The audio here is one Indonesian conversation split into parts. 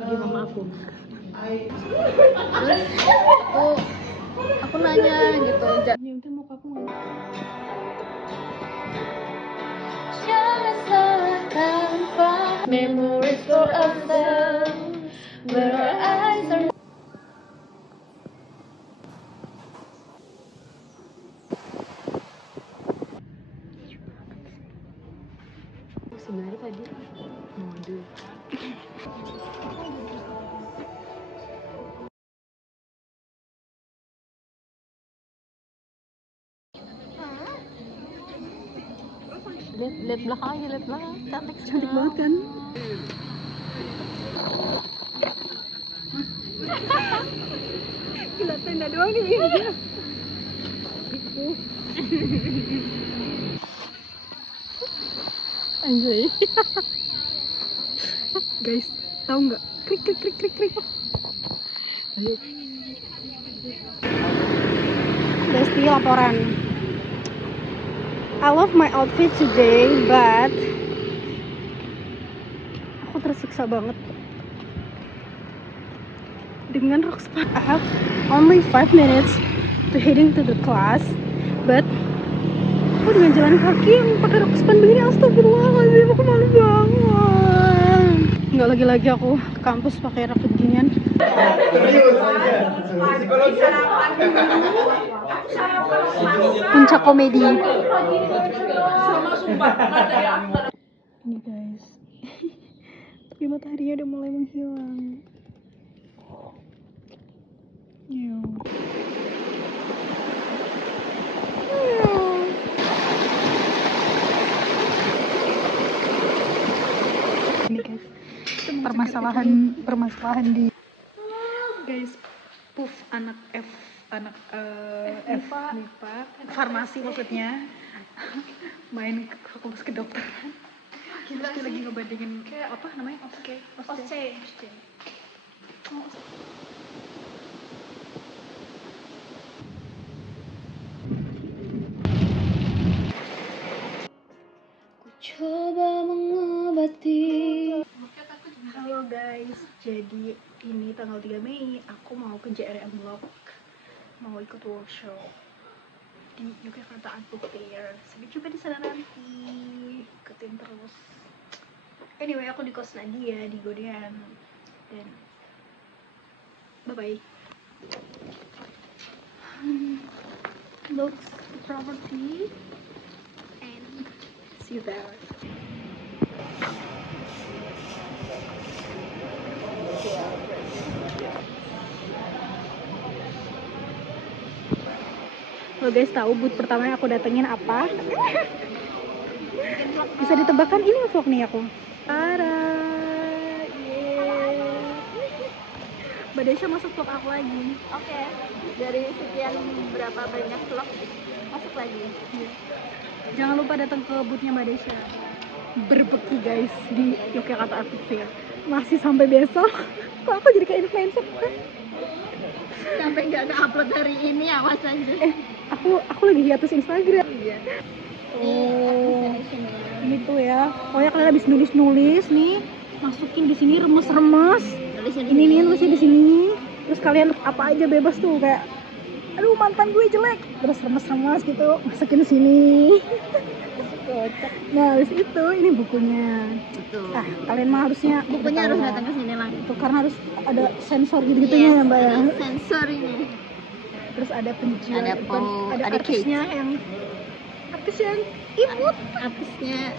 di mama aku. Terus aku nanya gitu, ini udah mau aku nggak? Jangan salahkan memories for ourselves, where our eyes are. Sebenarnya tadi mode. Lihat belakang aja, lihat belakang. Cantik banget kan? Gila, tenda doang nih. Itu. Anjay. Guys, tahu nggak? Krik krik krik krik krik. Ayo. Besti laporan. I love my outfit today, but aku tersiksa banget dengan rok span. I have only 5 minutes to heading to the class, but aku dengan jalan kaki yang pakai rok span begini, astagfirullahaladzim, aku malu banget. Nggak lagi-lagi aku ke kampus pakai rok beginian. Puncak komedi. Ini guys, tapi mataharinya udah mulai menghilang. Ini guys, permasalahan di guys, puff anak MIPA, farmasi maksudnya, main ke kampus kedokteran. Gila sih, lagi ngebandingin kayak apa namanya, OSCE. Coba mengobati. Halo guys, jadi ini tanggal 3 Mei aku mau ke JRM Blog, mau ikut workshop di Yogyakarta Art Book Fair. Sampai jumpa di sana nanti, ikutin terus. Anyway, aku di kos Nadia di Godean, dan bye bye. Looks the property and see you there. Lo guys, tahu booth pertama yang aku datengin apa? Bisa ditebakkan, ini vlog nih aku. Mbak Desya masuk vlog aku lagi. Oke. Dari sekian berapa banyak vlog masuk lagi. Jangan lupa datang ke boothnya Mbak Desya. Berbeki guys di Yogyakarta Art Book Fair. Masih sampai besok. Kok aku jadi kayak influencer? Sampai nggak upload hari ini, awas aja. Aku lagi hiatus Instagram. Iya. Oh, ini tuh ya. Oh ya, kalian habis nulis nih, masukin di sini remes-remes. Ini nih nulisnya di sini. Terus kalian apa aja bebas tuh, kayak aduh mantan gue jelek, terus remes-remes gitu, masukin sini. Nah, habis itu ini bukunya. Betul. Kalian mah harusnya Bukunya harus datang ke sini langsung. Itu karena harus ada sensor gitu-gitunya ya, Mbak ya. Sensor ini. Terus ada penjual, ada artisnya artis yang imut. Artisnya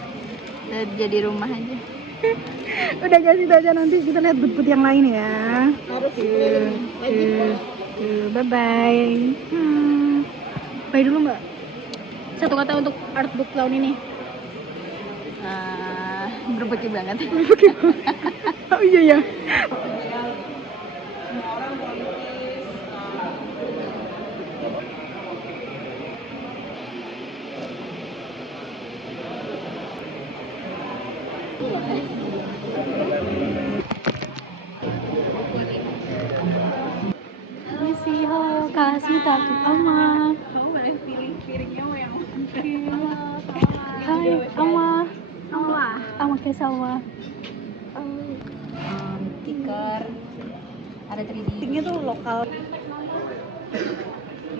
jadi rumah aja. Udah guys, itu aja, nanti kita lihat booth yang lain ya. Harus wajib. Bye bye. Bye dulu Mbak. Satu kata untuk art book tahun ini. Berbagi banget. Oh iya ya. Misi ho kasih takut ama. Kamu boleh piringnya mau yang Hai ama. Ama. Ama kayak sama. stiker, ada 3D. Ini tuh lokal.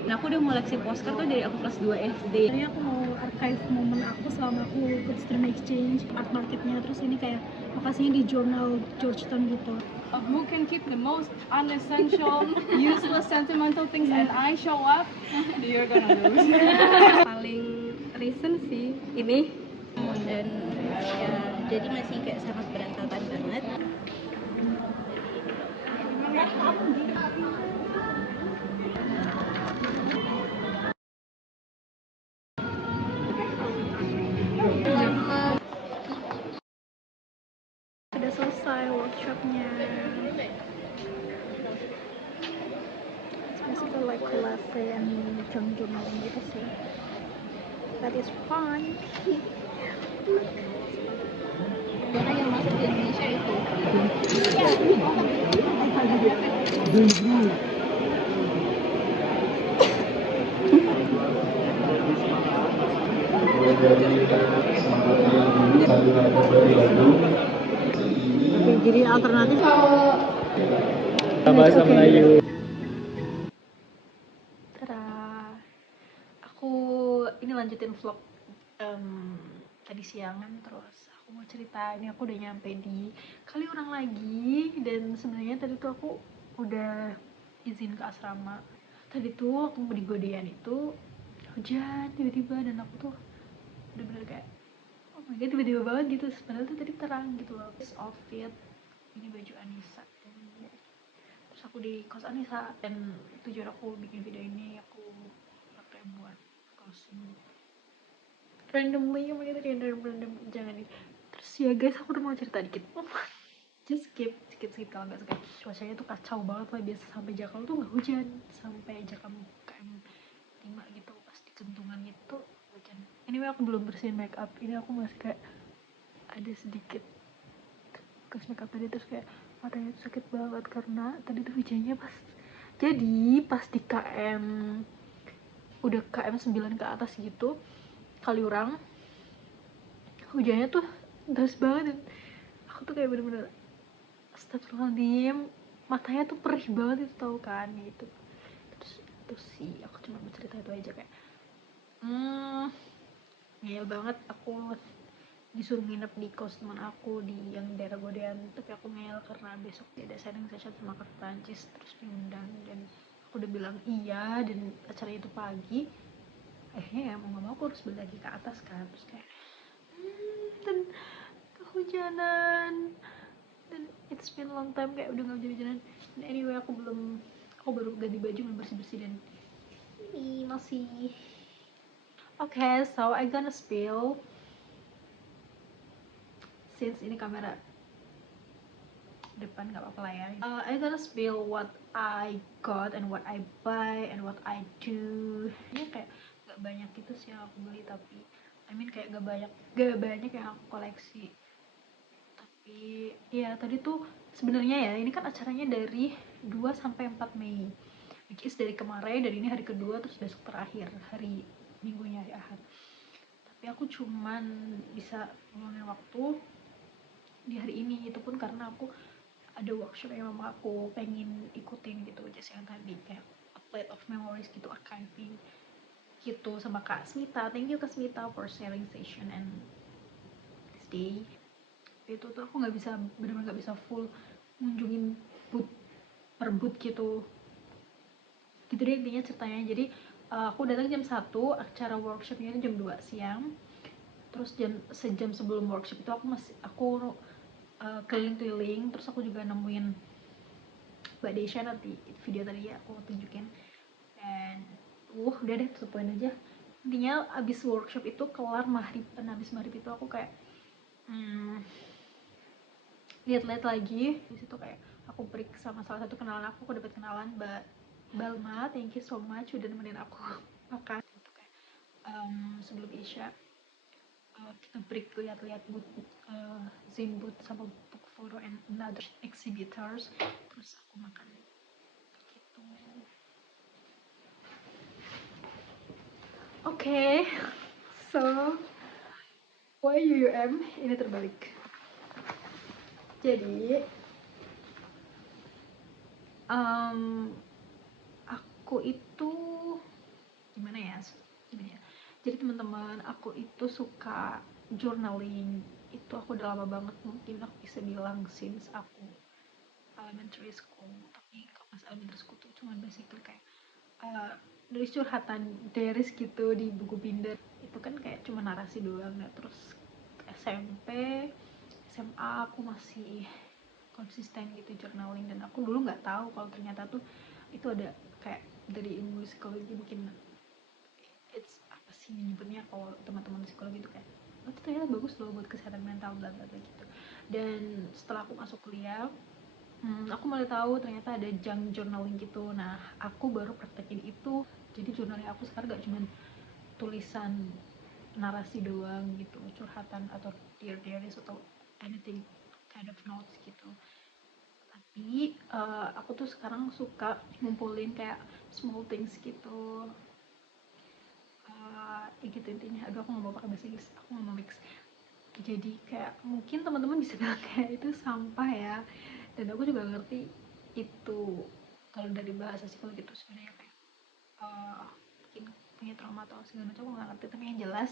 Nah, aku udah ngoleksi postcard tuh dari aku kelas 2 SD. Ini aku mau archive momen aku selama aku ikut student exchange art marketnya. Terus ini kayak lokasinya di jurnal Georgetown gitu. Who can keep the most unessential, useless, sentimental things and I show up, you're gonna lose. Paling recent sih ini, dan ya jadi masih kayak sangat berantakan banget. Sudah selesai workshopnya. It's basically like collage and journaling gitu sih. That is fun. Orang yang masuk ke Indonesia itu Oke, jadi alternatif bahasa Melayu. Tada. Aku ini lanjutin vlog tadi siangan, terus aku mau cerita. Ini aku udah nyampe di Kaliurang lagi, dan sebenarnya tadi tuh aku udah izin ke asrama. Tadi tuh aku di Godean itu hujan tiba-tiba, dan aku tuh bener-bener kayak oh my god, tiba-tiba banget gitu. Padahal tuh tadi terang gitu loh. Terus outfit ini baju Anissa, terus aku di kos Anissa, dan tujuan aku bikin video ini aku pakai buat closing randomly, random jangan nih. Terus ya guys, aku udah mau cerita dikit. Just skip kalau nggak suka. Cuacanya tuh kacau banget lah. Biasa sampai Jakarta tuh nggak hujan, sampai Jakarta KM 5 gitu, pas di Kentungan itu hujan. Anyway, aku belum bersihin make up. Ini aku masih kayak ada sedikit bekas make up tadi, terus kayak matanya tuh sakit banget karena tadi tuh hujannya pas. Jadi pas di KM udah KM 9 ke atas gitu, Kaliurang, hujannya tuh deras banget, dan aku tuh kayak bener-bener astagfirullahaladzim, matanya tuh perih banget itu, tau kan gitu. Terus sih aku cuma mau cerita itu aja, kayak ngeyel banget. Aku disuruh nginep di kos teman aku di yang daerah Godean, tapi aku ngeyel karena besok ada sharing session sama ke Prancis, terus diundang, dan aku udah bilang iya, dan acaranya itu pagi. Akhirnya ya mau gak mau aku harus balik lagi ke atas kan, terus kayak dan kehujanan, dan it's been long time kayak udah gak hujan-hujanan. Dan anyway, aku baru ganti baju, belum bersih-bersih, dan ini masih okay. So I gonna spill, since ini kamera depan gak apa-apa lah ya. I gonna spill what I got and what I buy and what I do. Ini kayak gak banyak gitu sih yang aku beli, tapi I mean kayak gak banyak yang aku koleksi. Tapi ya tadi tuh sebenarnya ya, ini kan acaranya dari 2 sampai 4 Mei, which is dari kemarin, dari ini hari kedua, terus besok terakhir hari Minggunya, hari Ahad. Tapi aku cuman bisa ngulangin waktu di hari ini, itu pun karena aku ada workshop yang mama aku pengen ikutin gitu, just yang tadi kayak a plate of memories gitu, archiving gitu sama Kak Smita. Thank you Kak Smita for sharing session and this day. Itu tuh aku nggak bisa, bener-bener nggak bisa full ngunjungin booth per booth gitu deh intinya ceritanya. Jadi aku datang jam 1, acara workshopnya itu jam 2 siang. Terus sejam sebelum workshop itu aku keliling-keliling, terus aku juga nemuin Mbak Desya, nanti video tadi ya aku tunjukin. Dan udah deh, tutup poin aja. Intinya abis workshop itu kelar maghrib, dan abis maghrib itu aku kayak lihat-lihat lagi. Di situ kayak aku break sama salah satu kenalan aku dapat kenalan Mbak Balma. Thank you so much udah nemenin aku makan gitu, kayak sebelum Isya. Kita break lihat-lihat booth, Zine booth sama book photo and another exhibitors, terus aku makan gitu. Okay, so why UUM ini terbalik. Jadi Em, aku itu gimana ya, gini ya, jadi teman-teman, aku itu suka journaling. Itu aku udah lama banget, mungkin aku bisa bilang since aku elementary school. Tapi kalau pas elementary school tuh cuma basically kayak dari curhatan Deris gitu di buku binder. Itu kan kayak cuma narasi doang ya. Terus SMP, SMA aku masih konsisten gitu journaling, dan aku dulu nggak tahu kalau ternyata tuh itu ada kayak dari ilmu psikologi, mungkin it's apa sih nyebutnya kalau teman-teman psikologi itu kayak itu ternyata bagus loh buat kesehatan mental bla bla bla gitu. Dan setelah aku masuk kuliah, aku mulai tahu ternyata ada junk journaling gitu. Nah, aku baru praktekin itu. Jadi journaling aku sekarang gak cuma tulisan narasi doang gitu, curhatan atau dear diaries atau anything kind of notes gitu. Tapi aku tuh sekarang suka ngumpulin kayak small things gitu. Gitu intinya. Aduh, aku nggak mau pakai bahasa Inggris, aku nggak mau mix. Jadi kayak mungkin teman-teman bisa bilang kayak itu sampah ya, dan aku juga ngerti itu kalau dari bahasa psikologi itu sebenarnya kayak mungkin punya trauma atau segala macam, aku nggak ngerti. Tapi yang jelas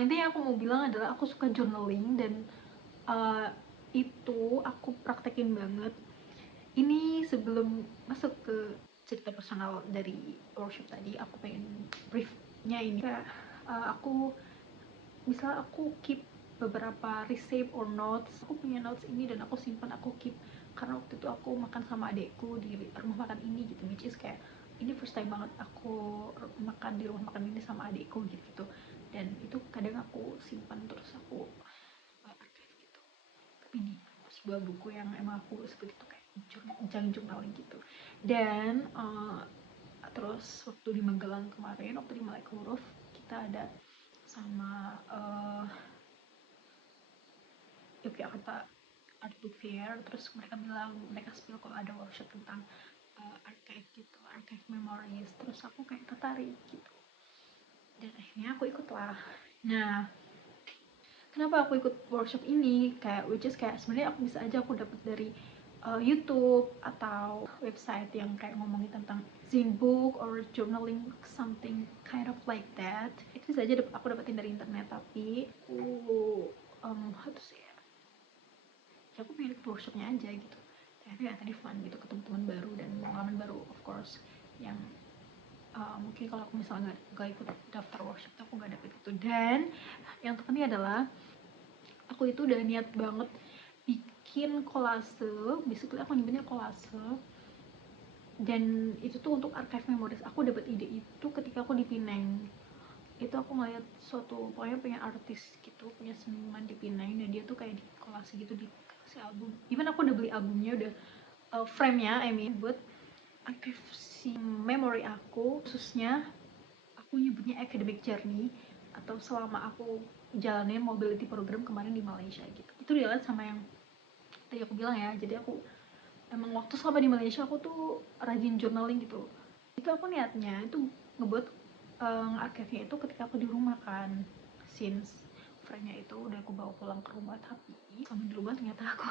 intinya aku mau bilang adalah aku suka journaling, dan itu aku praktekin banget. Ini sebelum masuk ke cerita personal dari workshop tadi, aku pengen briefnya ini kayak aku misal aku keep beberapa receipt or notes. Aku punya notes ini dan aku simpan, aku keep, karena waktu itu aku makan sama adekku di rumah makan ini gitu, which is kayak ini first time banget aku makan di rumah makan ini sama adekku gitu. Dan itu kadang aku simpan, terus aku archive gitu. Tapi di sebuah buku yang emang aku sebut itu kayak journaling gitu. Dan terus waktu di Magelang kemarin, waktu di Melek Huruf, kita ada sama Yogyakarta Art Book Fair. Terus mereka bilang, mereka spill kalau ada workshop tentang archive gitu, archive memories. Terus aku kayak tertarik gitu, dan akhirnya aku ikut lah. Nah, kenapa aku ikut workshop ini, kayak which is kayak sebenarnya aku bisa aja aku dapat dari YouTube atau website yang kayak ngomongin tentang Zenbook or journaling, something kind of like that. Itu bisa aja aku dapetin dari internet. Tapi aku how to say ya, aku pengen ikut workshopnya aja gitu. Tapi ya tadi fun gitu, ketemu teman baru dan pengalaman baru, of course, yang mungkin kalau aku misalnya nggak ikut daftar workshop tuh aku nggak dapet itu. Dan yang terpenting adalah aku itu udah niat banget bikin kolase, basically aku nyebutnya kolase. Dan itu tuh untuk archive memories. Aku dapat ide itu ketika aku di Pineng. Itu aku ngeliat suatu, pokoknya punya artis gitu, punya seniman di Pineng, dan dia tuh kayak di kolase gitu, di kasih album. Even aku udah beli albumnya, udah frame-nya, I mean, buat archive si memory aku, khususnya aku nyebutnya academic journey, atau selama aku jalanin mobility program kemarin di Malaysia gitu. Itu dilihat sama yang tadi aku bilang ya. Jadi aku emang waktu selama di Malaysia aku tuh rajin journaling gitu. Itu aku niatnya itu ngebuat archive-nya itu ketika aku di rumah kan, since frame-nya itu udah aku bawa pulang ke rumah. Tapi selama di rumah ternyata aku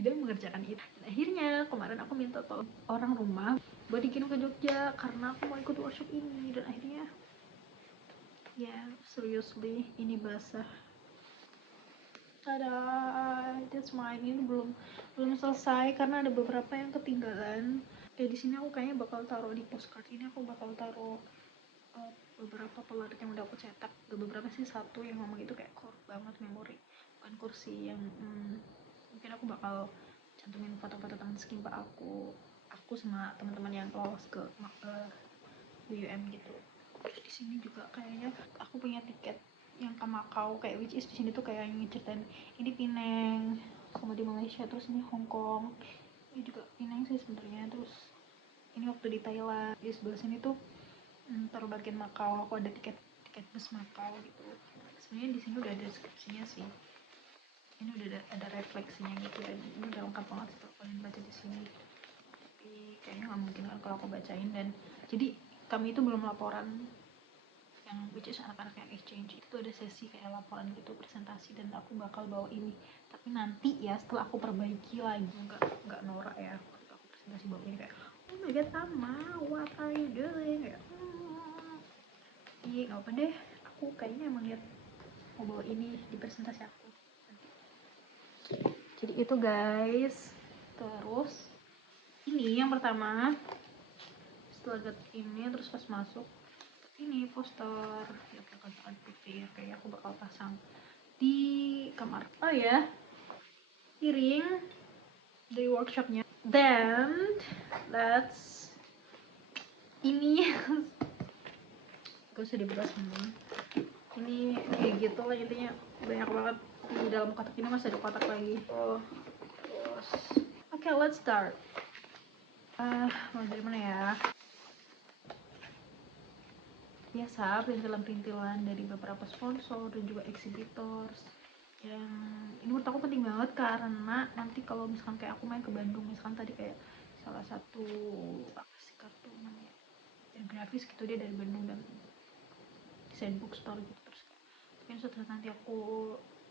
tidak mengerjakan itu. Dan akhirnya kemarin aku minta tolong orang rumah buat dikirim ke Jogja karena aku mau ikut workshop ini. Dan akhirnya ya seriously ini basah. Tada, that's mine. Ini belum selesai karena ada beberapa yang ketinggalan. Di sini aku kayaknya bakal taruh di postcard ini, aku bakal taruh beberapa pelarut yang udah aku cetak. Beberapa sih, satu yang ngomong itu kayak core banget memori, bukan kursi yang mungkin aku bakal cantumin foto-foto teman skimpa aku sama teman-teman yang lolos ke BUM gitu. Terus di sini juga kayaknya aku punya tiket yang ke Macau, kayak which is di sini tuh kayak yang ngeceritain ini Penang sama di Malaysia, terus ini Hong Kong, ini juga Penang sih sebenarnya. Terus ini waktu di Thailand. Di sebelah sini tuh taruh bagian Macau, aku ada tiket bus Macau gitu. Sebenarnya di sini udah ada deskripsinya sih, ini udah ada refleksinya gitu, dan ini udah lengkap banget sih kalau kalian baca di sini. Tapi kayaknya nggak mungkin kan kalau aku bacain. Dan jadi kami itu belum laporan, yang which is anak-anak yang exchange itu ada sesi kayak laporan gitu, presentasi, dan aku bakal bawa ini. Tapi nanti ya setelah aku perbaiki lagi, nggak norak ya waktu aku masih bawa ini kayak oh my god Ama, what are you doing kayak iya nggak apa deh, aku kayaknya emang lihat mau bawa ini di presentasi aku. Jadi itu guys. Terus ini yang pertama, setelah lihat ini terus pas masuk ini poster ya perkataan putih kayak aku bakal pasang di kamar. Oh ya, piring dari workshopnya. Then let's ini gak usah dibahas semua. Ini kayak gitu lah intinya, banyak banget di dalam kotak ini, masih ada kotak lagi. Oh terus oke, let's start. Mau dari mana ya? Biasa perintilan-perintilan dari beberapa sponsor dan juga exhibitors. Yang ini menurut aku penting banget karena nanti kalau misalkan kayak aku main ke Bandung, misalkan tadi kayak salah satu apa sih kartu namanya dan grafis gitu, dia dari Bandung dan desain bookstore gitu, terus mungkin suatu saat nanti aku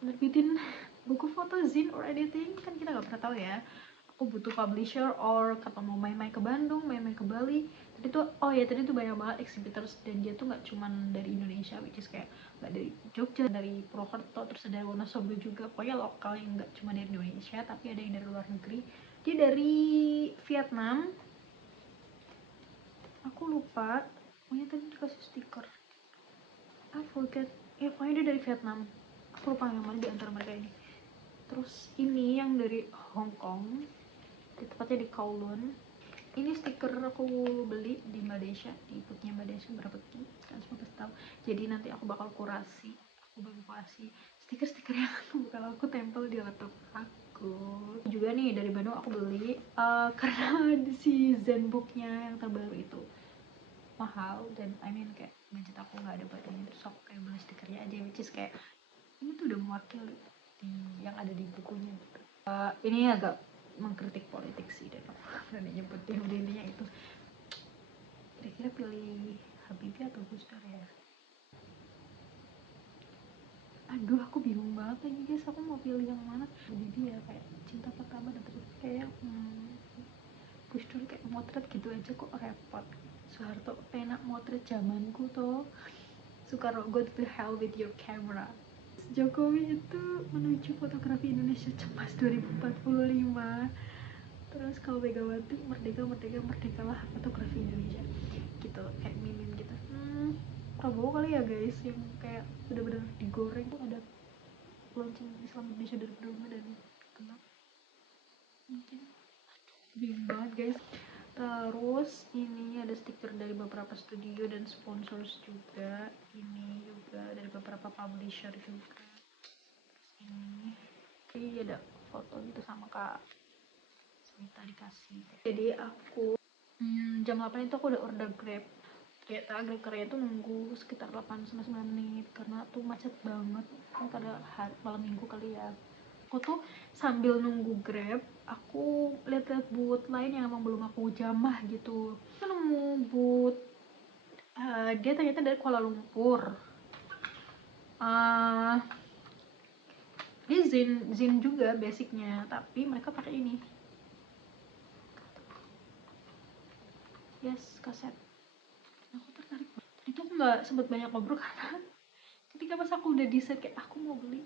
nerbitin buku foto zine or anything, kan kita nggak pernah tahu ya, aku butuh publisher or kapan mau main-main ke Bandung, main-main ke Bali. Tadi tuh oh ya tadi tuh banyak banget exhibitors dan dia tuh nggak cuman dari Indonesia, which is kayak nggak dari Jogja, dari Purwokerto, terus ada Wonosobo juga, pokoknya lokal yang nggak cuma dari Indonesia tapi ada yang dari luar negeri. Dia dari Vietnam, aku lupa pokoknya tadi dikasih stiker, I forget ya, pokoknya dia dari Vietnam, aku lupa yang mana di antara mereka ini. Terus ini yang dari Hong Kong, tepatnya di Kowloon. Ini stiker aku beli di Malaysia, di putnya Malaysia berapa ki kan semua pasti tahu. Jadi nanti aku bakal kurasi, aku bakal kurasi stiker-stiker yang bakal aku tempel di laptop aku. Juga nih dari Bandung aku beli karena si Zenbooknya yang terbaru itu mahal dan I mean kayak budget aku nggak ada buat ini, terus aku kayak beli stikernya aja, which is kayak ini tuh udah mewakili di yang ada di bukunya gitu. Ini agak mengkritik politik sih dan aku berani nyebutin intinya itu. Kira-kira pilih Habibie atau Gus Dur ya? Aduh aku bingung banget lagi guys, aku mau pilih yang mana. Habibie ya, kayak cinta pertama dan terus kayak Gus Dur kayak motret gitu aja kok repot. Soeharto enak motret zamanku tuh. Soekarno go to hell with your camera. Jokowi itu menuju fotografi Indonesia cemas 2045. Terus kalau Megawati merdeka merdeka merdekalah fotografi Indonesia gitu, kayak mimin gitu. Prabowo kali ya guys, yang kayak bener-bener digoreng tuh, ada launching Islam Indonesia 2025 dan kenapa mungkin bingung banget guys. Terus ini ada stiker dari beberapa studio dan sponsors juga, ini juga dari beberapa publisher juga. Ini ada foto gitu sama Kak Smita dikasih. Jadi aku jam 8 itu aku udah order Grab. Ternyata Grab-nya tuh nunggu sekitar 8-9 menit karena tuh macet banget. Kan pada malam minggu kali ya. Aku tuh sambil nunggu Grab, aku lihat-lihat booth lain yang emang belum aku jamah gitu. Aku nemu booth dia ternyata dari Kuala Lumpur. Dia zin juga basicnya, tapi mereka pakai ini. Yes, kaset. Aku tertarik. Tadi tuh aku nggak sempet banyak ngobrol karena ketika pas aku udah decide kayak aku mau beli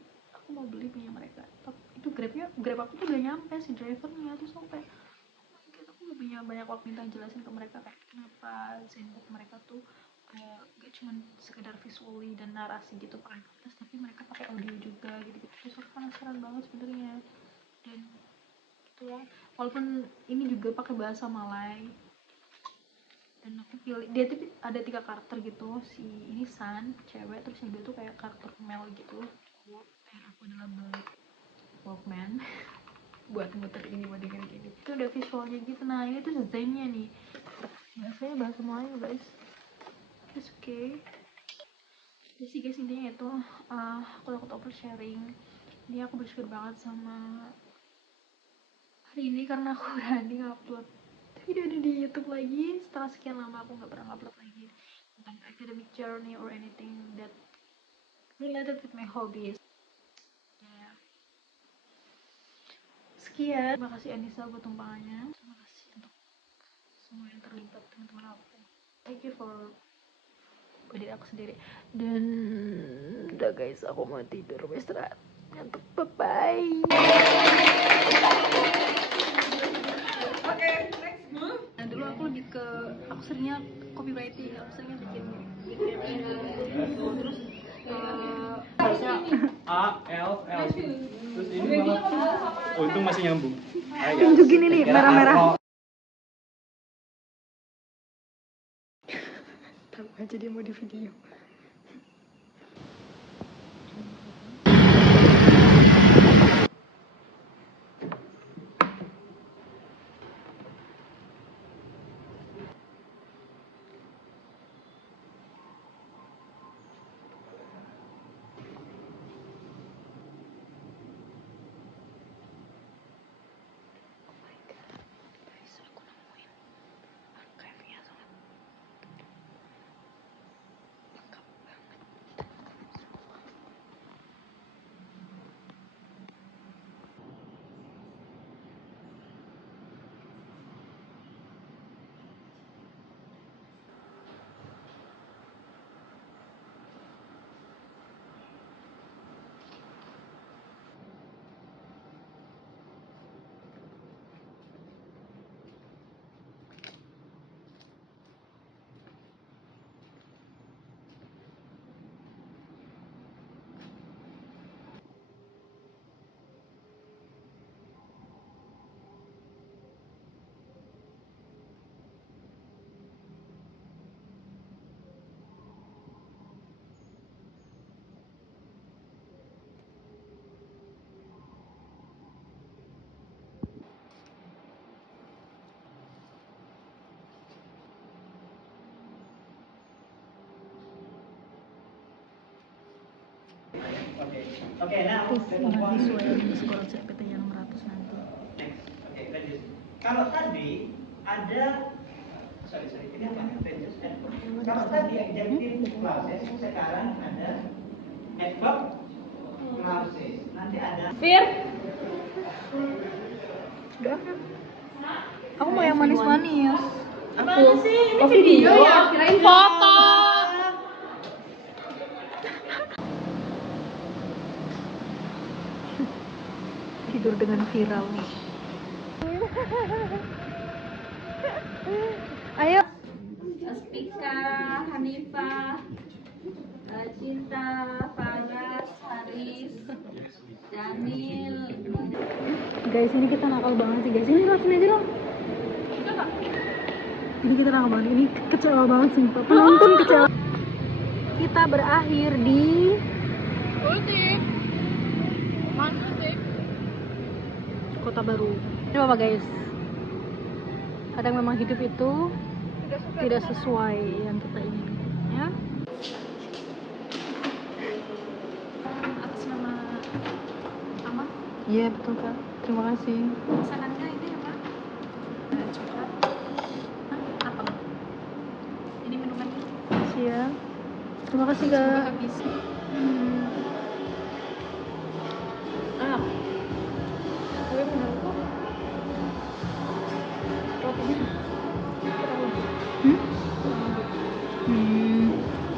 punya mereka. Tapi itu Grab aku tuh udah nyampe si drivernya, terus aku kayak oh my god, aku gak punya banyak waktu minta jelasin ke mereka kayak kenapa Zenbook mereka tuh gak cuma sekedar visually dan narasi gitu pakai kertas, tapi mereka pakai audio juga gitu. Terus aku penasaran banget sebenarnya, dan gitu ya, walaupun ini juga pakai bahasa Malay. Dan aku pilih, dia tuh ada 3 karakter gitu, si ini San cewek, terus yang dia tuh kayak karakter Mel gitu. Aku adalah beli Walkman buat muter ini, buat dengerin ini, itu udah visualnya gitu. Nah ini tuh desainnya nih, biasanya bahasa Melayu guys. It's okay. Jadi sih guys intinya itu aku takut oversharing. Ini aku bersyukur banget sama hari ini karena aku berani upload video di YouTube lagi setelah sekian lama aku nggak pernah upload lagi tentang academic journey or anything that related with my hobbies. Ya, sekian. Terima kasih Anissa buat tumpangannya. Terima kasih untuk semua yang terlibat, teman-teman aku. Thank you for diri aku sendiri. Dan udah guys, aku mau tidur, mau istirahat, ngantuk, bye bye. Nah, dulu aku lebih ke, aku seringnya copywriting, aku seringnya bikin terus harusnya A, L, L. Terus ini malah untung masih nyambung. tunjukin ini merah-merah. Tahu aja dia mau di video. Oke, nah Mahasiswa yang sekolah CPT-nya 600 nanti. next. Oke, lanjut. Kalau tadi ada ini apa? Kalau tadi adjective clauses, sekarang ada adverb clauses. Nanti ada Fir, udah. Aku mau yang manis-manis. Aku ini video ya, kirain foto. Tidur dengan viral nih. Ayo. Aspika, Hanifah, Cinta, Faras, Haris, Daniel. Guys, ini kita nakal banget sih guys. Ini langsung aja loh. Ini kita nakal banget. Ini kecewa banget sumpah. Penonton kecewa. Kita berakhir di Kota Baru. Ini apa guys? Kadang memang hidup itu tidak sesuai yang kita inginkan, ya. Atas nama Ama. Iya betul Kak. Terima kasih. Pesanannya ini apa? Coklat. Apa? Ini minumannya. Makasih ya. Terima kasih Semoga Kak. habis. Gue bener kok. Rotinya.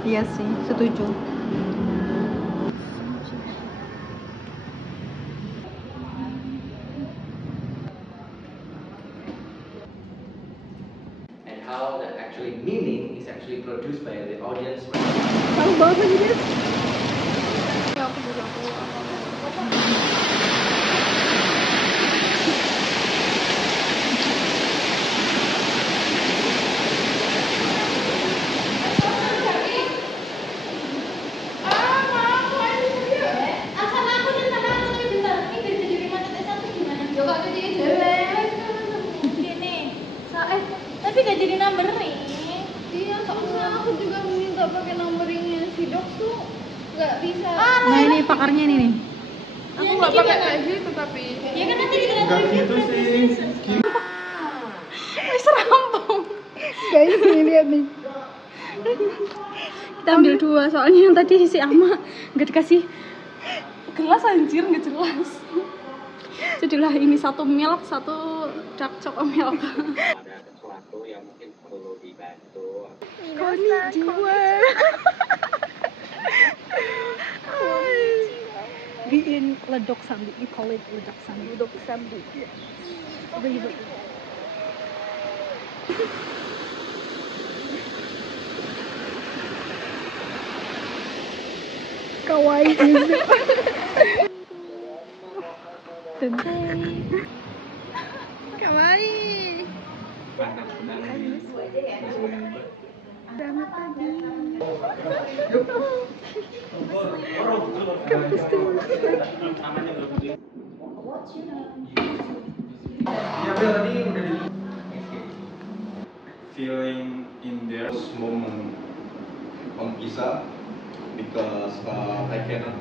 Iya sih, setuju. And how the actually meaning is actually produced by the audience. Tahu banget lagi dia. Tapi gak jadi numbering. Iya, soalnya aku juga minta pakai numberingnya si dok tuh nggak bisa. Nah, ini pakarnya ini nih. Aku nggak pakai kayak gitu tapi. Ya kan nanti kita enggak gitu sih. Wis rampung. Guys, ini lihat nih. Kita ambil dua, soalnya yang tadi si Ama nggak dikasih gelas anjir, nggak jelas. Jadilah ini satu milk, satu dark chocolate milk. Ada sesuatu yang mungkin perlu dibantu. Konnichiwa. We in Ledok Sambi. We call it Ledok Sambi. Ledok Sambi. Really. Kawaii gitu. Kawaii. Selamat pagi. Kampus tuh. Feeling in there moment on pizza because I cannot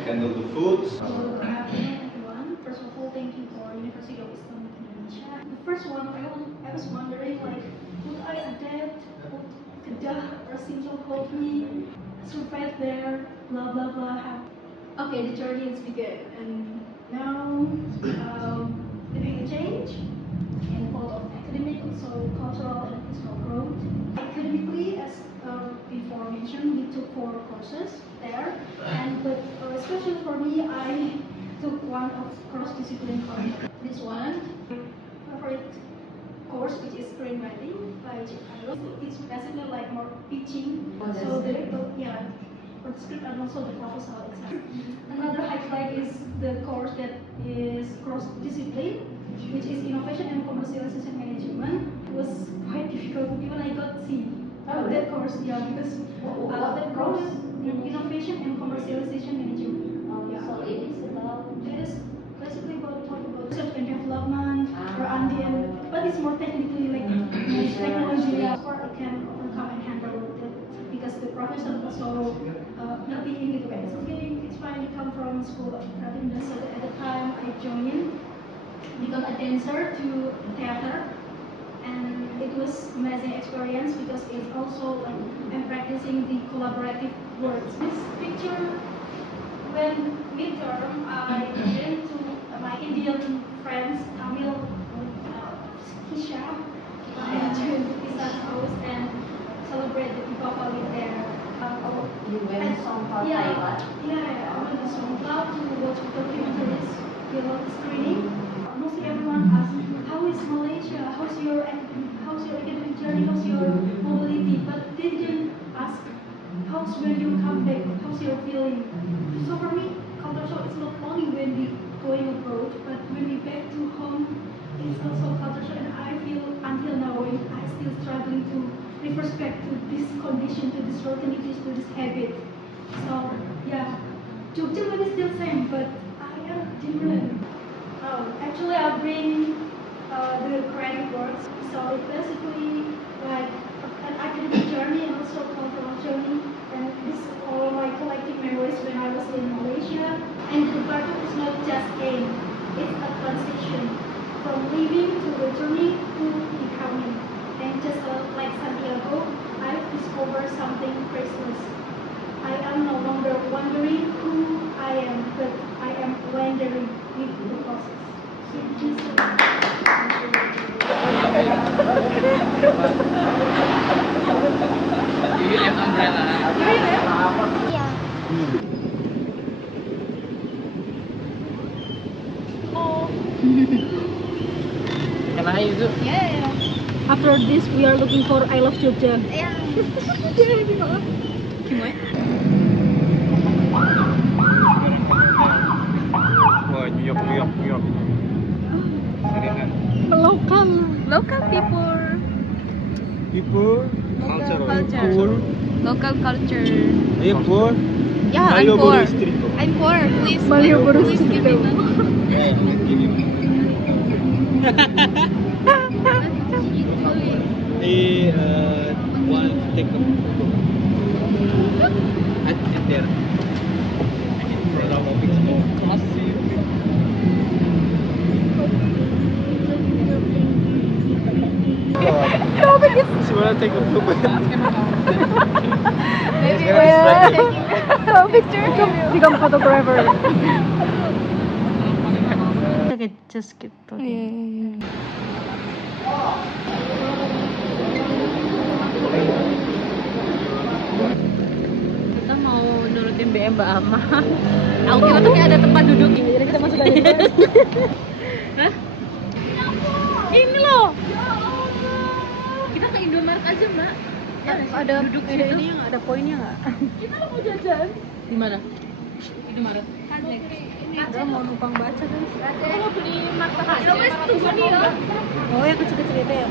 handle the food. Good afternoon, everyone. First of all, thank you for University of Islamic Indonesia. The first one, I was wondering, like, would I adapt? Would Kedah or Sinjong hold me? Survive there? Blah blah blah. Okay, the journey has begun, and now living a change in both of academic, also cultural, and personal growth. Academically, as before mentioned, we took 4 courses there, but especially for me, I took one of cross-discipline course. This one, favorite course, which is screenwriting by Cik Khairul. It's basically like more teaching, so the for the script and also the proposal itself. Another highlight is the course that is cross-discipline, which is innovation and commercialization management. It was quite difficult, even I got C. That course, because that course innovation and commercialization management. So it is about It is basically about research and development or ambient, but it's more technically like technology. Or I can overcome and handle it because the professor also nothing in it. It's okay, it's fine. You come from school of creative dance. So at the time I joined, become a dancer to theater, and it was amazing experience because it's also like I'm practicing the collaborative words. This picture, when midterm, I went to my Indian friends, Tamil, Kisha, and Kisa's house and celebrate the Deepavali there. you went from Thailand. Yeah, I went to Songkla to watch documentaries, film screening. Mostly everyone asks, how is Malaysia? How's your academic journey? How's your mobility? But they didn't ask, how's when you come back? How's your feeling? So for me, culture shock is not only when we going abroad, but when we back to home, it's also culture shock. And I feel until now, I still struggling to reverse back to this condition, to this routine, to this habit. So yeah, Jogja is still same, but I am different. Actually, I bring the creative works. So it's basically like an academic journey and also cultural journey. And this all my collective memories when I was in Malaysia. And the departure is not just game; it's a transition from living to returning to becoming. And just like Santiago, I've discovered something priceless. I am no longer wondering who I am, but I am wandering with the process. You have umbrella. Can I use it? After this, we are looking for I Love Jogja. Wah, New York. Serinan. Local people. Culture. Local culture. Are you poor? Yeah, I'm poor. I'm poor. Please, Malioboro please give me Distrito. One take a photo. At there. Program of classy. She wanna take a photo. Maybe we're taking a picture. Become photographer. kayak just gitu. Kita mau nurutin BM Mbak Ama. Aku kira tuh kayak ada tempat duduk ini, jadi kita masuk aja. Hah? Ini loh. Kita ke Indomaret aja, Mbak. Ada duduk ada ini yang ada poinnya nggak? Kita lo mau jajan? Di mana? Indomaret. Ada mau numpang baca kan? Aku mau beli martabak. Oh yang kecil-kecil itu ya?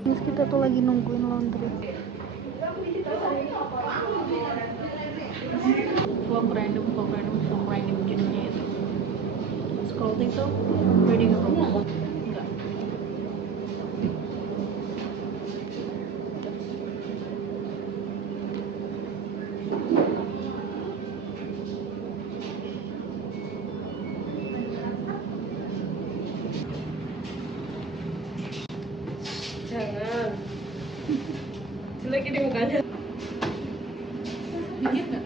Terus kita tuh lagi nungguin laundry. Swap random jenisnya itu. Scrolling tuh reading a book. Enggak. Jangan. Jelek ini mukanya. Dingin enggak?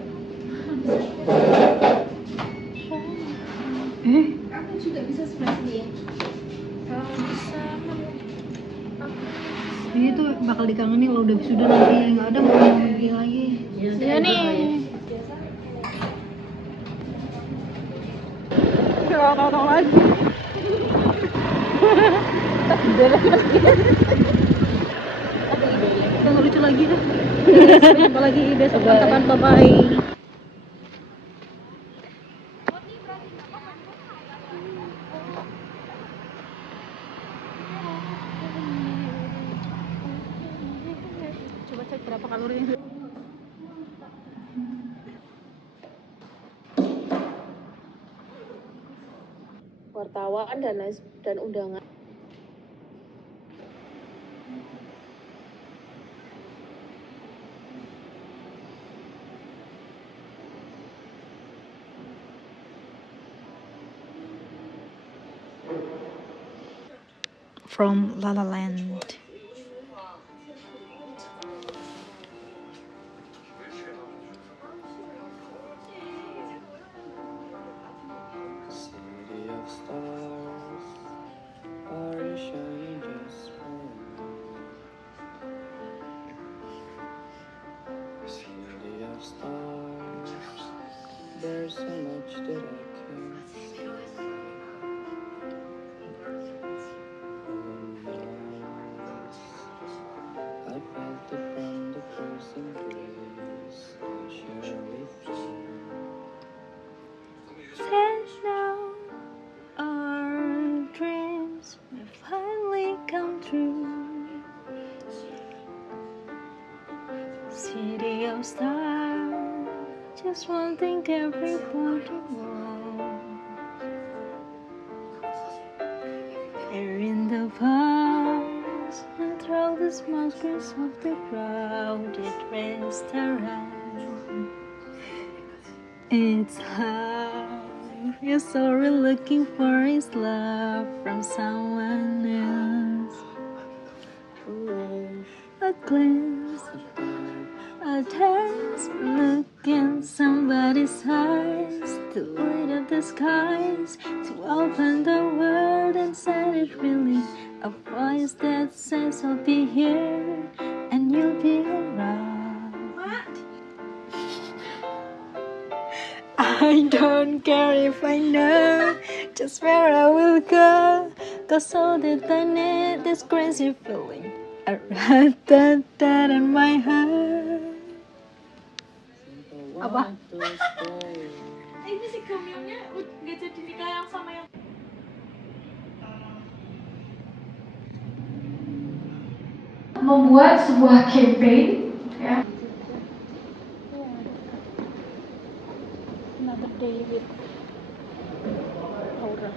Aku juga bisa seperti dia. Ini tuh bakal dikangenin kalau udah wisuda nanti nggak ada mau yang pergi lagi. Iya nih. Tahu lagi. Udah nggak lucu lagi dah. Sampai jumpa lagi besok teman-teman, bye. Coba cek berapa kalorinya. Wartawan dan undangan. From La La Land. City of stars, are you shining just for me? City of stars, there's so much that I can't see. I felt it from the first embrace I share with you. And now our dreams will finally come true. City of stars, just one thing everybody wants. They're in the past and through the small screens of the crowded restaurant. It's love. You're sorry looking for is love from someone else. A glance, a taste, look in somebody's eyes, to light up the skies, to open the world and set it reeling. A voice that says I'll be here and you'll be around. I don't care if I know just where I will go, 'cause all that I need is crazy feeling, a rat-tat-tat in my heart. Apa? Ini si Gemilnya nggak jadi nikah yang sama yang membuat sebuah campaign ya. Another day with Aura.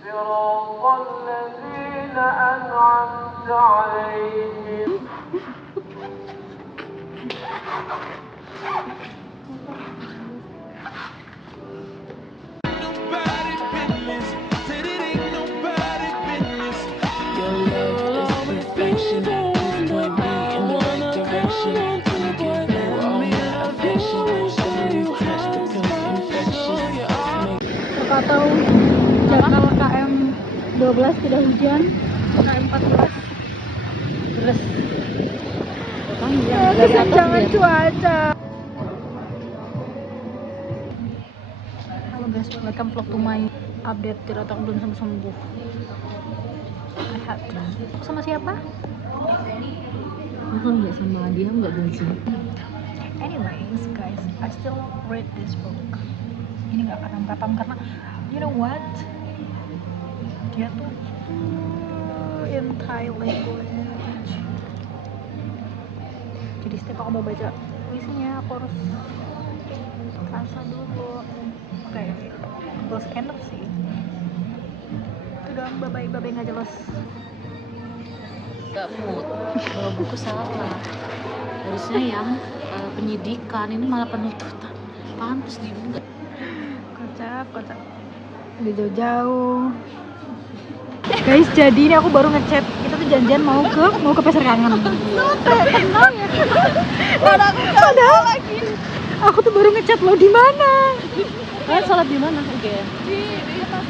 صراط Siapa tahu jadwal KM 12 tidak hujan, KM 14 beres. Kesenjangan cuaca. Halo guys, welcome vlog to my update. Tidak tahu belum sembuh. Sehat. Sama siapa? Aku nggak sama dia, nggak bensin. Anyways guys, I still read this book. Ini nggak katam-katam karena you know what? Dia tuh in Thai language. Jadi setiap aku mau baca isinya aku harus rasa dulu. Oke, plus energi. Itu doang babai-babai nggak jelas. Gak mood. Kalau buku salah. Harusnya yang penyidikan, ini malah penuntutan. Pantes juga. Kocak udah jauh-jauh guys. Jadi ini aku baru ngechat, kita tuh janjian mau ke Pasar Kangen. Tenang ya. Padahal lagi aku tuh baru ngechat lo di mana. Kalian sholat di mana? Oke. Di atas.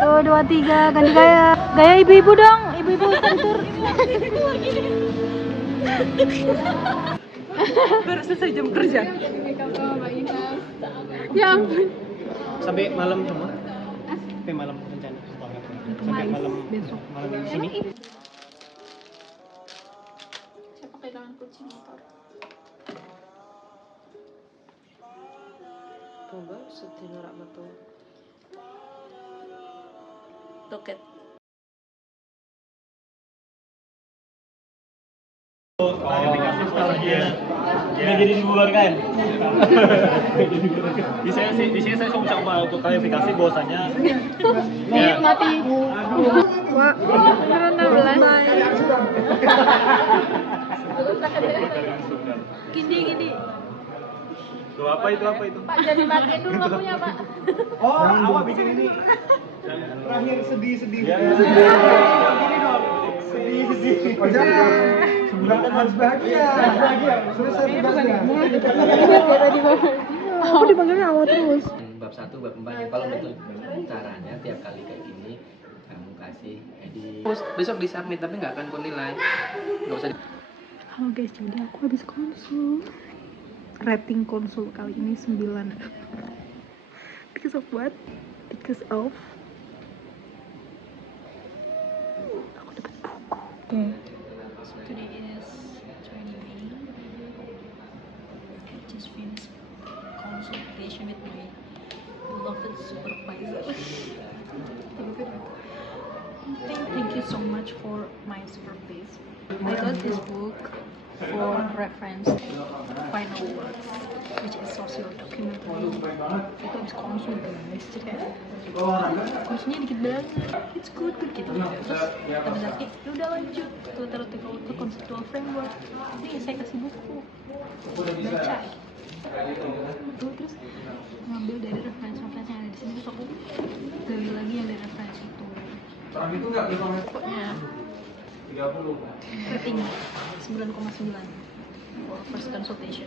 Tuh 2, 3 ganti gaya ibu-ibu dong, ibu-ibu tur. Baru selesai jam kerja. Ya ampun. Sampai malam semua? Sampai malam rencana? Sampai malam besok. Malam di sini? Saya pakai tangan kunci motor. Coba setir norak betul. Toket. Nggak jadi dibubarkan. Di sini saya coba untuk klarifikasi bahwasanya Mati. Wah, beneran 16. Gini. Tuh, apa itu? Pak, jadi matiin dulu lampunya, Pak. Oh, awak bikin ini. Terakhir sedih. Ya, sedih. Oh, jangan. Harus bahagia. Selesai tugasnya. Aku dipanggilnya awal terus. Bab 1, bab 4. Kalau betul caranya tiap kali kayak gini kamu kasih edit. Besok disubmit tapi nggak akan ku nilai. Nggak usah. Halo guys, jadi aku habis konsul. Rating konsul kali ini 9. Because of what? Because of aku dapat buku. Okay. So today is 20 May. I just finished consultation with my beloved supervisor. Thank you so much for my supervise. I got this book for reference final works, which is social documentary. Itu habis konsul guys, jadi kayak konsulnya dikit banget. It's good gitu. Terus kita bilang, udah lanjut ke conceptual framework. Nih saya kasih buku, baca. Terus ngambil dari referensi yang ada di sini, terus aku gali lagi yang dari referensi itu. Pokoknya 30 rating 9,9 for first consultation.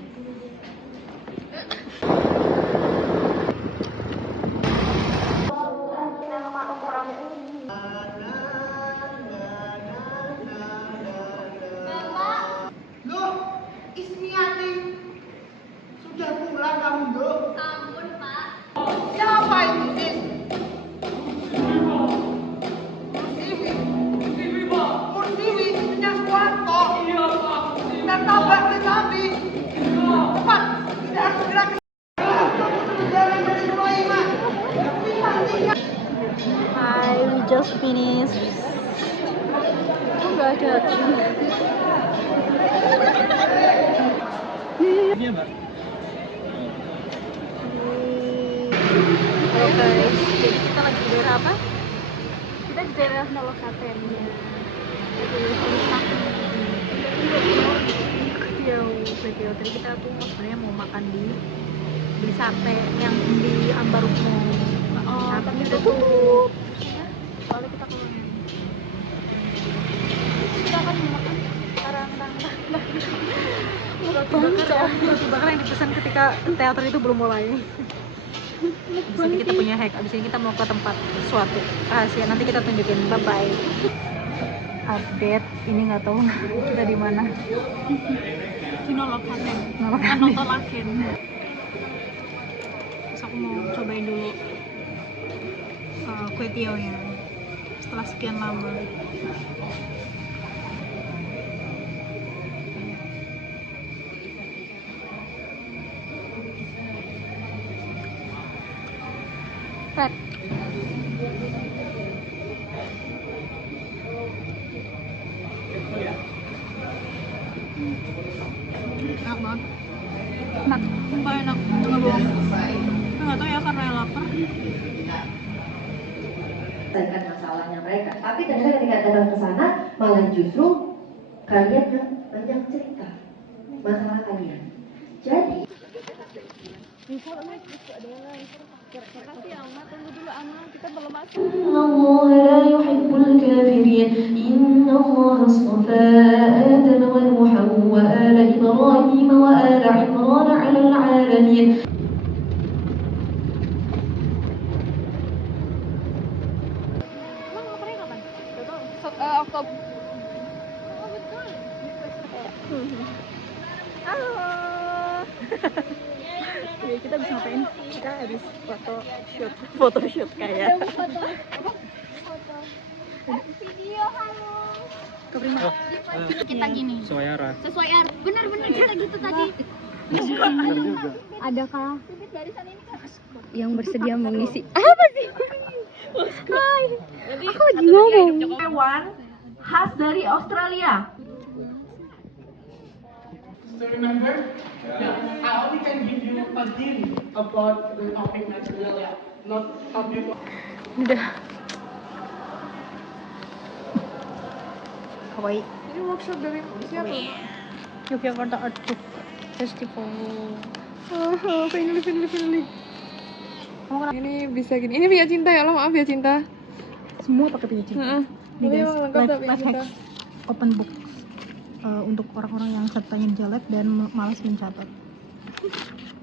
Loh, Ismiati sudah pulang kamu, Loh? Ampun, Pak. Siapa itu, Sis? Mursiwi, istrinya Suwarto. Iya, Pak. Dan tabrak tetapi. Cepat, kita harus segera ke We just finished. Oh, nggak ada. Iya, Mbak. guys, jadi kita lagi di daerah apa? Kita di daerah Nolokaten ya. Jauh. Tadi kita tuh sebenarnya mau makan di sate yang di Ambarukmo. Tapi udah tutup. Soalnya kita keluar. Kita akan makan karang-karang. Roti bakar yang dipesan ketika teater itu belum mulai. Di sini kita punya hack. Abis ini kita mau ke tempat suatu rahasia. Nanti kita tunjukin. Bye bye. Update. Ini nggak tahu kita di mana. Nolokaten. Nolokaten. Terus aku mau cobain dulu kue tionya. Setelah sekian lama. Red. Enak banget. Enak. Sumpah enak. Nggak bohong. Nggak tahu ya karena lapar. Selesaikan masalahnya mereka. Tapi ternyata ketika datang ke sana malah justru kalian yang banyak cerita masalah kalian. Jadi Makasih ya Alma, tunggu dulu Alma, kita belum masuk. Allah la yuhibbul kafirin. Inna Allah astafa Adam wa Nuha wa ala Ibrahim wa ala Imran 'alal 'alamin. Emang ngopernya kapan? Gak tau. Oktober. Oh betul. Halo. Ya, kita habis ngapain? Kita habis photoshoot kayak. Video halo. Keprima. Kita gini. Sesuai arah. Sesuai arah. Benar-benar kita gitu tadi. Benar juga. Adakah barisan ini kan yang bersedia mengisi? Apa sih? Hai. Aku lagi ngomong. Hewan khas dari Australia. So remember, I only can give you a hint about the topic Australia, not how you. Udah. Kawaii. Ini workshop dari siapa? Yogyakarta Art Book Festival. Finally. Ini bisa gini. Ini Via Cinta ya, lo maaf Via Cinta. Semua pakai punya cinta. Nih Ini guys, emang lengkap tak life Via Cinta. hacks open book untuk orang-orang yang catanya jelek dan malas mencatat.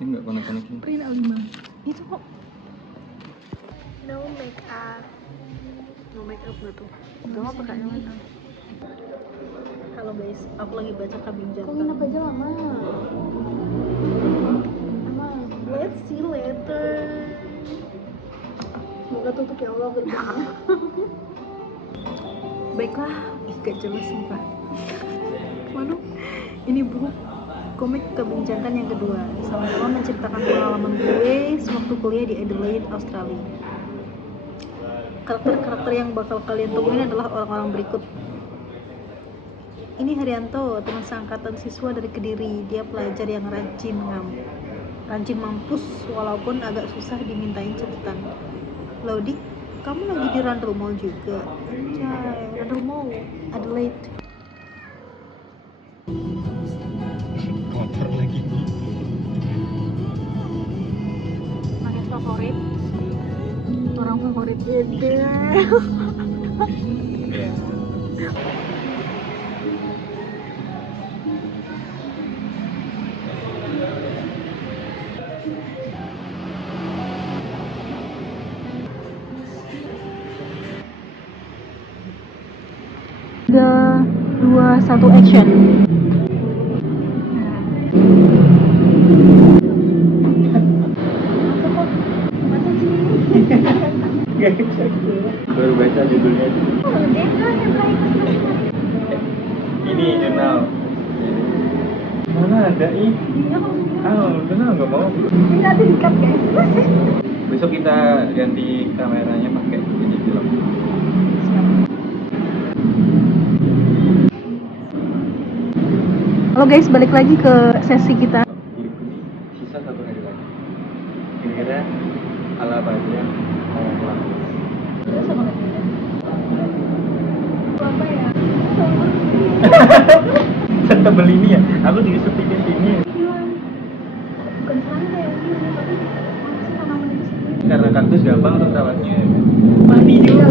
Ini nggak konek-konek ini. Print A5. Itu kok. No make up. No make up nggak tuh? Gak mau pakai yang mana? Halo guys, aku lagi baca Kambing Jantan. Kok nginep aja lama? Let's see later. Semoga tutup ya Allah gerbang. Baiklah, gak jelas sumpah. Waduh, ini buku komik Kambing Jantan yang kedua. Sama-sama menceritakan pengalaman gue sewaktu kuliah di Adelaide, Australia. Karakter-karakter yang bakal kalian temuin adalah orang-orang berikut. Ini Haryanto, teman seangkatan siswa dari Kediri. Dia pelajar yang rajin mampus walaupun agak susah dimintain catatan. Laudik, kamu lagi di Rundle Mall juga? Anjay, Rundle Mall, Adelaide. Kotor lagi. Paket favorit, orang favorit Dede. Tiga, dua, satu, action. Baru baca judulnya. Ini jurnal. Mana ada ih? Jurnal nggak mau. Nanti di-cut guys. Besok kita ganti kameranya pakai ini film. Halo guys, balik lagi ke sesi kita. Sisa 1 hari lagi. Kira-kira ala bagian mau pulang. Terus sama katanya. Apa ya? Setebel ini ya, aku juga setipis ini. Bukan santai ya, tapi langsung tanaman itu sendiri. Karena kaktus gampang untuk rawatnya. Mati juga.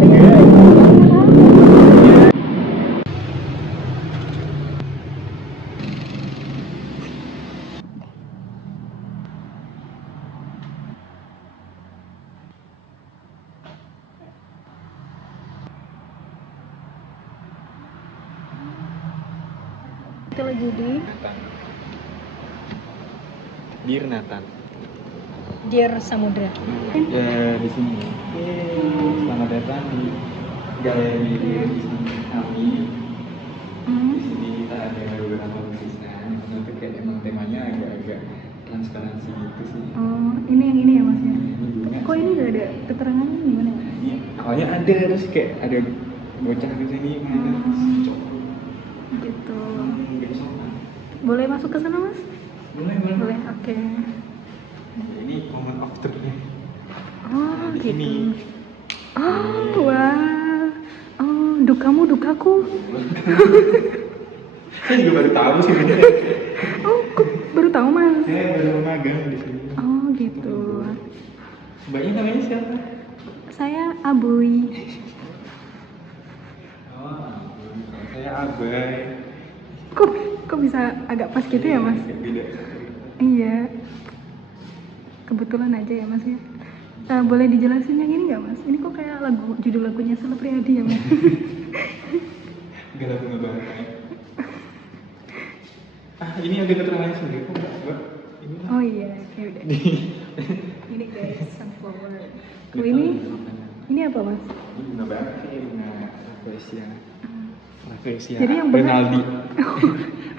Kita lagi di Dear Nathan. Dear Samudra. Ya di sini. Selamat datang di galeri kami. Di sini kita ada beberapa lukisan. Nanti kayak emang temanya agak-agak transparansi gitu sih. Oh, ini yang ini ya Mas ya? Ini bunga. Kok ini nggak ada keterangannya gimana? Iya, awalnya ada terus kayak ada bocah ke sini mana Gitu. nggak sopan. Boleh masuk ke sana Mas? Boleh. Boleh, oke. Ini moment of truth. Oh, Di gitu. sini. Oh, wah. Oh, dukamu dukaku. Saya juga baru tahu sih bener. Oh, kok baru tahu Mas? Saya baru magang di sini. Oh, gitu. Mbaknya namanya siapa? Saya Abuy. Oh, saya Abai. Kok bisa agak pas gitu ya Mas? Beda. Iya. Kebetulan aja ya Mas ya. Boleh dijelasin yang ini nggak Mas? Ini kok kayak judul lagunya Sela Priadi ya Mas? Gak lagu ngebangkai. Ini ada keterangan sendiri kok Mbak? Ini lah. Oh iya, ya udah. Ini guys, sunflower. Oh, ini apa Mas? Ini bunga bangkai, bunga rafflesia. Rafflesia. Jadi yang benar- Renaldi.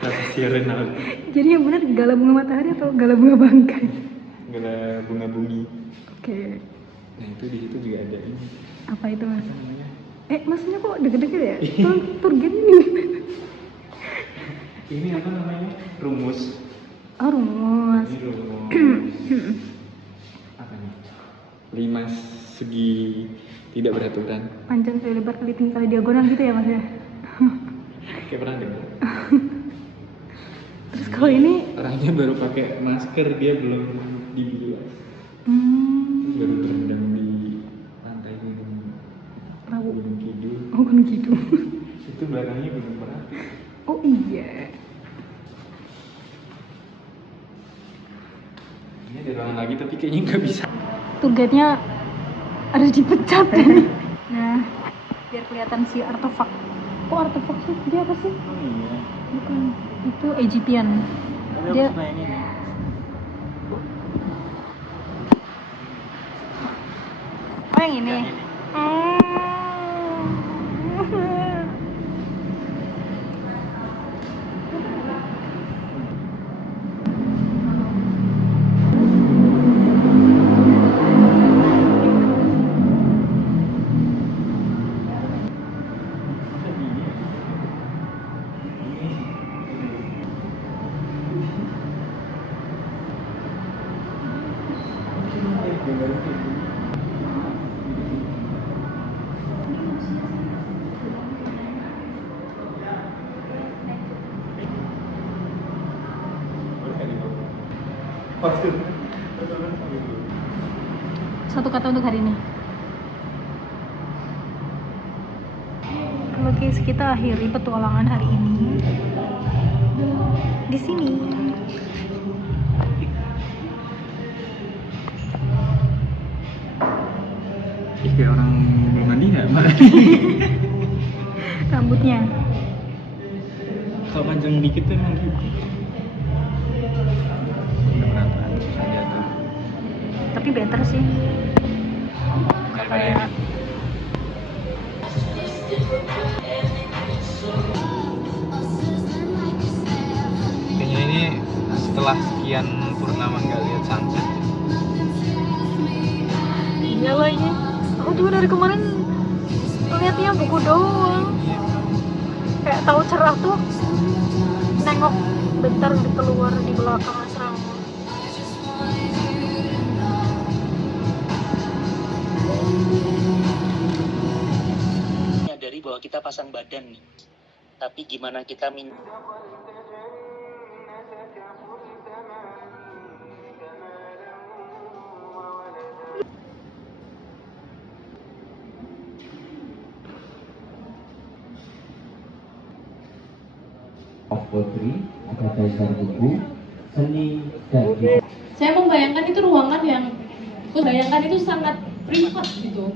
Rafflesia Renaldi. Jadi yang benar gala bunga matahari atau gala bunga bangkai? Gala bunga bumi. Oke. Nah itu di situ juga ada ini. Apa itu Mas? Apa namanya? Maksudnya kok deket-deket ya? Tour guide ini. Ini apa namanya? Rumus. Oh, rumus. Ini rumus. Apa nih? 5 segi tidak beraturan. Panjang kali lebar kali tinggi kali diagonal gitu ya Mas ya? Kayak pernah dengar? Terus kalau ini Orangnya baru pakai masker, dia belum dibilas. Terus baru terendam di pantai Gunung Kidul. Oh, Gunung Kidul. Itu belakangnya Gunung Merapi. Oh iya. Ini ada ruangan lagi tapi kayaknya nggak bisa. Tour guide-nya harus dipecat kan? Nah, biar kelihatan si artefak. Kok artefak sih? Dia apa sih? Oh iya. Bukan, itu Egyptian. Tapi Dia aku suka ini. oh yang ini. Satu kata untuk hari ini. Oke guys, kita akhiri petualangan hari ini di sini. Kayak orang belum mandi nggak, Mbak? Rambutnya. Kalau panjang dikit tuh emang gitu. Udah berantakan, susah jatuh. Tapi better sih. Kayak Kayaknya ini setelah sekian purnama nggak lihat sunset. iya lah ini. Aku juga dari kemarin ngeliatnya buku doang. Kayak tahu cerah tuh nengok bentar di keluar di belakang asrama. kita pasang badan nih. Tapi gimana kita Potri, ada dasar buku, seni, dan Saya membayangkan itu ruangan yang, bayangkan itu sangat privat gitu.